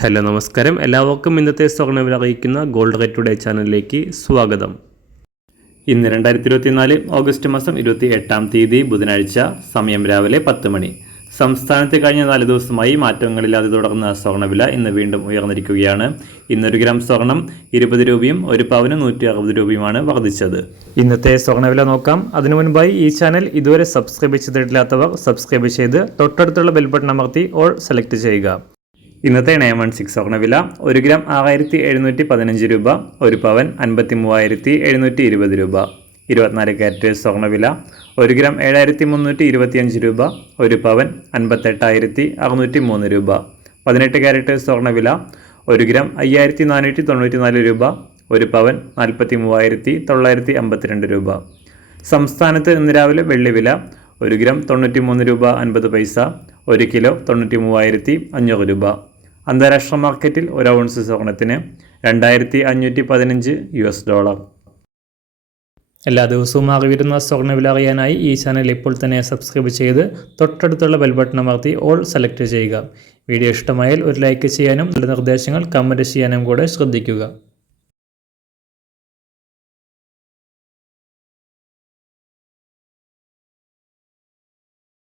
Hello നമസ്കാരം, എല്ലാവർക്കും ഇന്നത്തെ സ്വർണ്ണവില അറിയിക്കുന്ന ഗോൾഡ് റേറ്റ് ടുഡേ ചാനലിലേക്ക് സ്വാഗതം. ഇന്ന് 2024 ഓഗസ്റ്റ് മാസം 28 ബുധനാഴ്ച, സമയം രാവിലെ 10 മണി. സംസ്ഥാനത്ത് കഴിഞ്ഞ 4 ദിവസമായി മാറ്റങ്ങളില്ലാതെ തുടർന്ന സ്വർണ്ണവില ഇന്ന് വീണ്ടും ഉയർന്നിരിക്കുകയാണ്. ഇന്ന് 1 ഗ്രാം സ്വർണം 20 രൂപയും 1 പവന് 160 രൂപയുമാണ് വർദ്ധിച്ചത്. ഇന്നത്തെ സ്വർണ്ണവില നോക്കാം. അതിനു മുൻപായി ഈ ചാനൽ ഇതുവരെ സബ്സ്ക്രൈബ് ചെയ്തിട്ടില്ലാത്തവർ സബ്സ്ക്രൈബ് ചെയ്ത് തൊട്ടടുത്തുള്ള ബെൽ ബട്ടൺ അമർത്തി ഓൾ സെലക്ട് ചെയ്യുക. ഇന്നത്തെ 916 സ്വർണ്ണവില 1 ഗ്രാം 6715 രൂപ, 1 പവൻ 53,720 രൂപ. 24 കാരറ്റ് സ്വർണ്ണവില 1 ഗ്രാം 7325 രൂപ, 1 പവൻ 58,603 രൂപ. 18 കാരറ്റ് സ്വർണ്ണവില 1 ഗ്രാം 5494 രൂപ, 1 പവൻ 43,952 രൂപ. സംസ്ഥാനത്ത് ഇന്ന് രാവിലെ വെള്ളിവില 1 ഗ്രാം 93 രൂപ 50 പൈസ, 1 കിലോ 93,500 രൂപ. അന്താരാഷ്ട്ര മാർക്കറ്റിൽ 1 ഔൺസ് സ്വർണത്തിന് $2,515. എല്ലാ ദിവസവും അറിവിരുന്ന സ്വർണ്ണവില അറിയാനായി ഈ ചാനൽ ഇപ്പോൾ തന്നെ സബ്സ്ക്രൈബ് ചെയ്ത് തൊട്ടടുത്തുള്ള ബെൽ ബട്ടൺ അമർത്തി ഓൾ സെലക്ട് ചെയ്യുക. വീഡിയോ ഇഷ്ടമായാൽ ഒരു ലൈക്ക് ചെയ്യാനും നല്ല നിർദ്ദേശങ്ങൾ കമൻറ്റ് ചെയ്യാനും കൂടെ ശ്രദ്ധിക്കുക.